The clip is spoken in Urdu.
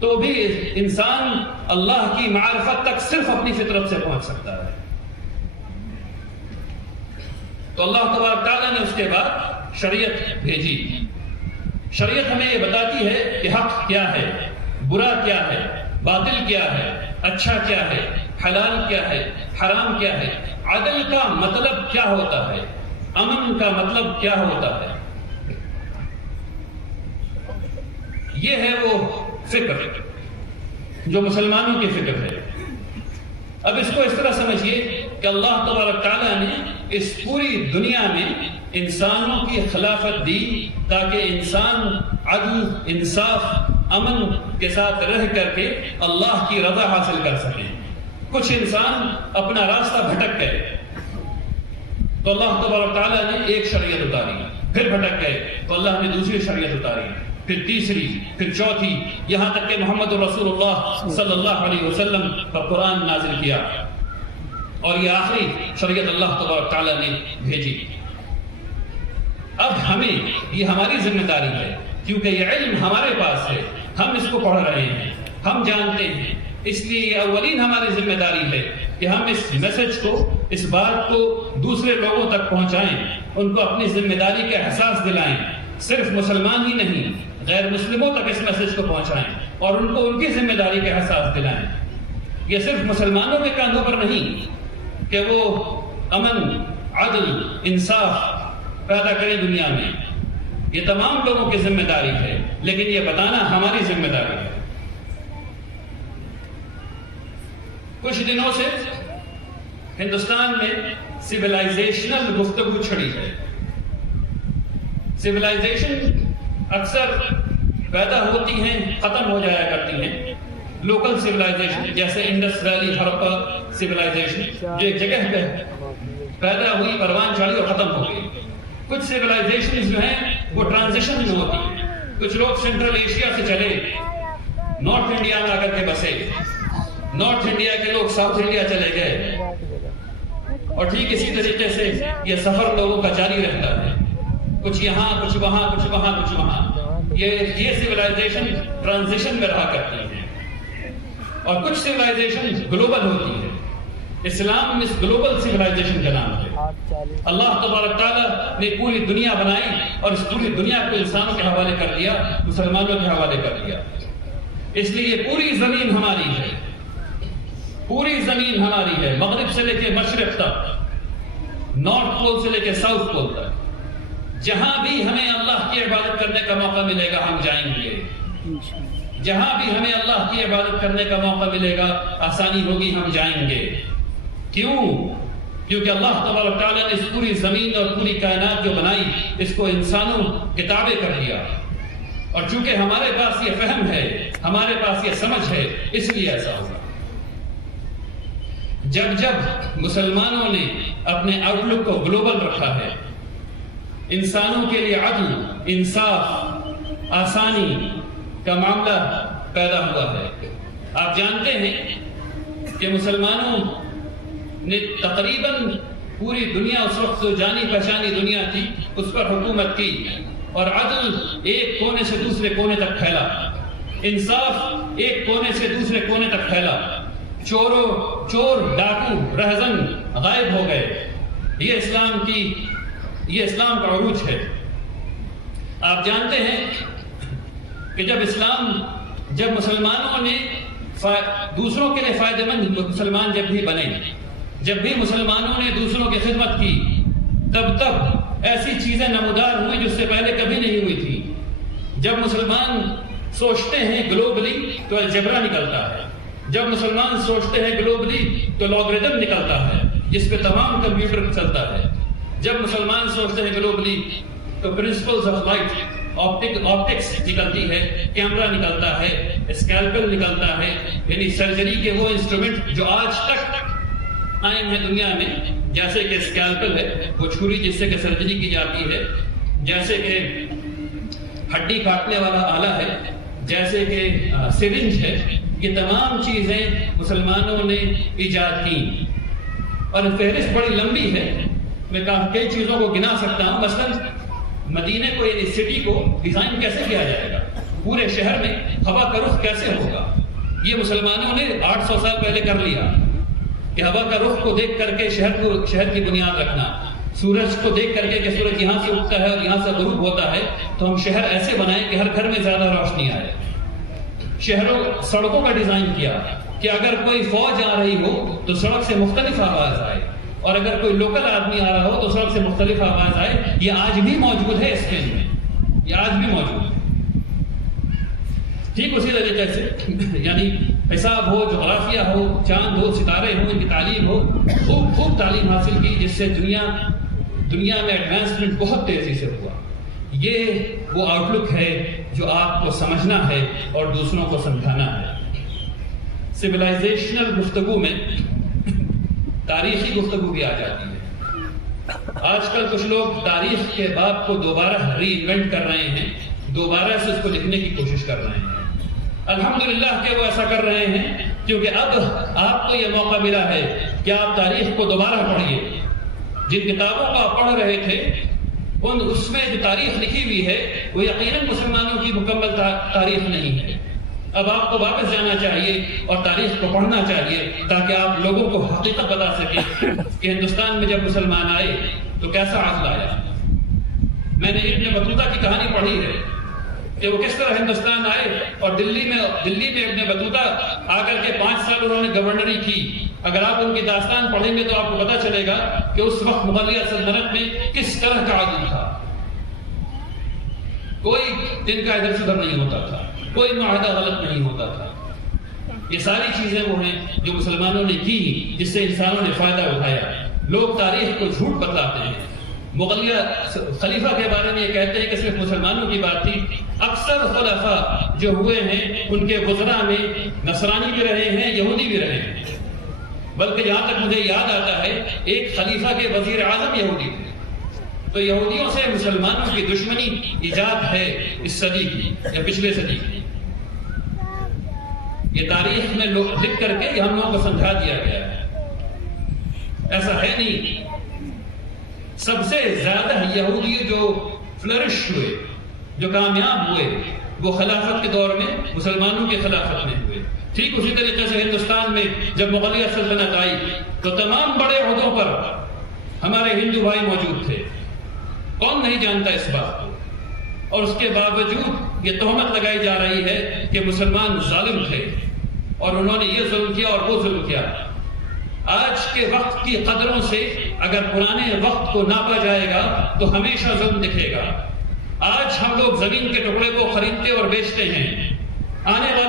تو بھی انسان اللہ کی معرفت تک صرف اپنی فطرت سے پہنچ سکتا ہے. تو اللہ تبارک تعالیٰ نے اس کے بعد شریعت بھیجی. شریعت ہمیں یہ بتاتی ہے کہ حق کیا ہے، برا کیا ہے، باطل کیا ہے، اچھا کیا ہے، حلال کیا ہے، حرام کیا ہے، عدل کا مطلب کیا ہوتا ہے، امن کا مطلب کیا ہوتا ہے. یہ ہے وہ فکر جو مسلمانوں کی فکر ہے. اب اس کو اس طرح سمجھیے کہ اللہ تبارک تعالیٰ نے اس پوری دنیا میں انسانوں کی خلافت دی تاکہ انسان عدل، انصاف، امن کے ساتھ رہ کر کے اللہ کی رضا حاصل کر سکیں. کچھ انسان اپنا راستہ بھٹک گئے تو اللہ تبارک تعالیٰ نے ایک شریعت اتاری، پھر بھٹک گئے تو اللہ نے دوسری شریعت اتاری، پھر تیسری، پھر چوتھی، یہاں تک کہ محمد رسول اللہ صلی اللہ علیہ وسلم پر قرآن نازل کیا اور یہ آخری شریعت اللہ تبارک تعالیٰ نے بھیجی. اب ہمیں یہ ہماری ذمہ داری ہے کیونکہ یہ علم ہمارے پاس ہے، ہم اس کو پڑھ رہے ہیں، ہم جانتے ہیں، اس لیے یہ اولین ہماری ذمہ داری ہے کہ ہم اس میسج کو، اس بات کو دوسرے لوگوں تک پہنچائیں، ان کو اپنی ذمہ داری کا احساس دلائیں. صرف مسلمان ہی نہیں، غیر مسلموں تک اس میسج کو پہنچائیں اور ان کو ان کی ذمہ داری کا احساس دلائیں. یہ صرف مسلمانوں کے کاندھوں پر نہیں کہ وہ امن، عدل، انصاف پیدا کریں دنیا میں، یہ تمام لوگوں کی ذمہ داری ہے، لیکن یہ بتانا ہماری ذمہ داری ہے. کچھ دنوں سے ہندوستان میں سویلائزیشنل گفتگو چھڑی ہے. سویلائزیشن اکثر پیدا ہوتی ہیں، ختم ہو جایا کرتی ہیں. لوکل سویلائزیشن جیسے انڈس ویلی، ہرپا سویلائزیشن جو ایک جگہ پہ پیدا ہوئی، پروان چڑھی اور ختم ہو گئی. کچھ سویلائزیشن جو ہیں وہ ٹرانزیشن میں ہوتی ہیں. کچھ لوگ سینٹرل ایشیا سے چلے نارتھ انڈیا میں آ کر کے بسے، نارتھ انڈیا کے لوگ ساؤتھ انڈیا چلے گئے اور ٹھیک اسی طریقے سے یہ سفر لوگوں کا جاری رہتا ہے، کچھ یہاں، کچھ وہاں، کچھ وہاں، کچھ وہاں. یہ سویلائزیشن ٹرانزیشن میں رہا کرتی ہے. اور کچھ سویلائزیشن گلوبل ہوتی ہے. اسلام اس گلوبل سویلائزیشن کا نام ہے. اللہ تبارک تعالیٰ نے پوری دنیا بنائی اور اس پوری دنیا کو انسانوں کے حوالے کر دیا، مسلمانوں کے حوالے کر دیا. اس لیے یہ پوری زمین ہماری ہے، پوری زمین ہماری ہے، مغرب سے لے کے مشرق تک، نارتھ پول سے لے کے ساؤتھ پول تک. جہاں بھی ہمیں اللہ کی عبادت کرنے کا موقع ملے گا ہم جائیں گے. جہاں بھی ہمیں اللہ کی عبادت کرنے کا موقع ملے گا، آسانی ہوگی، ہم جائیں گے. کیوں؟ کیونکہ اللہ تبارک تعالیٰ نے اس پوری زمین اور پوری کائنات جو بنائی، اس کو انسانوں کتابیں کر دیا. اور چونکہ ہمارے پاس یہ فہم ہے، ہمارے پاس یہ سمجھ ہے، اس لیے ایسا ہوگا. جب جب مسلمانوں نے اپنے آؤٹ لک کو گلوبل رکھا ہے، انسانوں کے لیے عدل، انصاف، آسانی کا معاملہ پیدا ہوا ہے. آپ جانتے ہیں کہ مسلمانوں نے تقریباً پوری دنیا، اس وقت جو جانی پہچانی دنیا تھی، اس پر حکومت کی اور عدل ایک کونے سے دوسرے کونے تک پھیلا، انصاف ایک کونے سے دوسرے کونے تک پھیلا. چور، ڈاکو، رہزن غائب ہو گئے. یہ اسلام کا عروج ہے. آپ جانتے ہیں کہ جب مسلمانوں نے دوسروں کے لیے فائدہ مند مسلمان جب بھی بنے، جب بھی مسلمانوں نے دوسروں کی خدمت کی، تب ایسی چیزیں نمودار ہوئی جو اس سے پہلے کبھی نہیں ہوئی تھی. جب مسلمان سوچتے ہیں گلوبلی تو الجبرا نکلتا ہے. جب مسلمان سوچتے ہیں گلوبلی تو لاگرتھم نکلتا ہے جس پہ تمام کمپیوٹر چلتا ہے. جب مسلمان سوچتے ہیں گلوبلی تو پرنسپلز آف لائٹ، آپٹکس نکلتی ہے، کیمرہ نکلتا ہے، اسکیلپل نکلتا ہے. یعنی سرجری کے وہ انسٹرومنٹ جو آج تک آئے ہیں دنیا میں، جیسے کہ اسکیلپل ہے، وہ چھری جس سے کہ سرجری کی جاتی ہے، جیسے کہ ہڈی کاٹنے والا آلہ ہے، جیسے کہ سرنج ہے. یہ تمام چیزیں مسلمانوں نے ایجاد کی اور فہرست بڑی لمبی ہے. میں کئی چیزوں کو گنا سکتا ہوں. مثلا مدینے کو، یعنی سٹی کو ڈیزائن کیسے کیا جائے گا؟ پورے شہر میں ہوا کا رخ کیسے ہوگا؟ یہ مسلمانوں نے 800 سال پہلے کر لیا کہ ہوا کا رخ کو دیکھ کر کے شہر کی بنیاد رکھنا، سورج کو دیکھ کر کے کہ سورج یہاں سے اٹھتا ہے اور یہاں سے غروب ہوتا ہے تو ہم شہر ایسے بنائیں کہ ہر گھر میں زیادہ روشنی آئے۔ سڑکوں کا ڈیزائن کیا کہ اگر کوئی فوج آ رہی ہو تو سڑک سے مختلف آواز آئے، اور اگر کوئی لوکل آدمی آ رہا ہو تو سڑک سے مختلف آواز آئے۔ یہ آج بھی موجود ہے اسپین میں، یہ آج بھی موجود ہے۔ ٹھیک اسی طریقے سے یعنی حساب ہو، جغرافیہ ہو، چاند ہو، ستارے ہو، ان کی تعلیم ہو، خوب تعلیم حاصل کی جس سے دنیا میں ایڈوانسمنٹ بہت تیزی سے ہوا۔ یہ وہ آؤٹ لک ہے جو آپ کو سمجھنا ہے اور دوسروں کو سمجھانا ہے۔ سویلائزیشنل گفتگو میں تاریخی گفتگو بھی آ جاتی ہے۔ آج کل کچھ لوگ تاریخ کے باب کو دوبارہ ری انوینٹ کر رہے ہیں، دوبارہ سے اس کو لکھنے کی کوشش کر رہے ہیں۔ الحمدللہ کہ وہ ایسا کر رہے ہیں کیونکہ اب آپ کو یہ موقع ملا ہے کہ آپ تاریخ کو دوبارہ پڑھیے۔ جن کتابوں کو آپ پڑھ رہے تھے اس میں جو تاریخ لکھی ہوئی ہے وہ یقیناً مسلمانوں کی مکمل تاریخ نہیں ہے۔ اب آپ کو واپس جانا چاہیے اور تاریخ کو پڑھنا چاہیے تاکہ آپ لوگوں کو حقیقت بتا سکیں کہ ہندوستان میں جب مسلمان آئے تو کیسا عدل آیا۔ میں نے ابن بطوطہ کی کہانی پڑھی ہے کہ وہ کس طرح ہندوستان آئے اور دلی میں ابن بطوطہ آ کر کے 5 سال انہوں نے گورنری کی۔ اگر آپ ان کی داستان پڑھیں گے تو آپ کو پتا چلے گا کہ اس وقت مغلیہ سلطنت میں کس طرح کا عدل تھا۔ کوئی دن کا ادھر سے ادھر نہیں ہوتا تھا، کوئی معاہدہ غلط نہیں ہوتا تھا۔ یہ ساری چیزیں وہ ہیں جو مسلمانوں نے کی جس سے انسانوں نے فائدہ اٹھایا۔ لوگ تاریخ کو جھوٹ بتلاتے ہیں۔ مغلیہ خلیفہ کے بارے میں یہ کہتے ہیں کہ صرف مسلمانوں کی بات تھی۔ اکثر خلفاء جو ہوئے ہیں ان کے گزرا میں نصرانی بھی رہے ہیں، یہودی بھی رہے ہیں، بلکہ جہاں تک مجھے یاد آتا ہے ایک خلیفہ کے وزیر اعظم یہودی تھے۔ تو یہودیوں سے مسلمانوں کی دشمنی ایجاد ہے اس صدی کی یا پچھلے صدی کی۔ یہ تاریخ میں لکھ کر کے ہم لوگوں کو سمجھا دیا گیا ہے، ایسا ہے نہیں۔ سب سے زیادہ یہودی جو فلرش ہوئے، جو کامیاب ہوئے، وہ خلافت کے دور میں مسلمانوں کی خلافت میں ہوئے۔ ٹھیک اسی طریقے سے ہندوستان میں جب مغلیہ سلطنت آئی تو تمام بڑے عہدوں پر ہمارے ہندو بھائی موجود تھے۔ کون نہیں جانتا اس بات کو؟ اور اس کے باوجود یہ تہمت لگائی جا رہی ہے کہ مسلمان ظالم تھے اور انہوں نے یہ ظلم کیا اور وہ ظلم کیا۔ آج کے وقت کی قدروں سے اگر پرانے وقت کو ناپا جائے گا تو ہمیشہ ظلم دکھے گا۔ آج ہم لوگ زمین کے ٹکڑے کو خریدتے اور بیچتے ہیں، آنے والے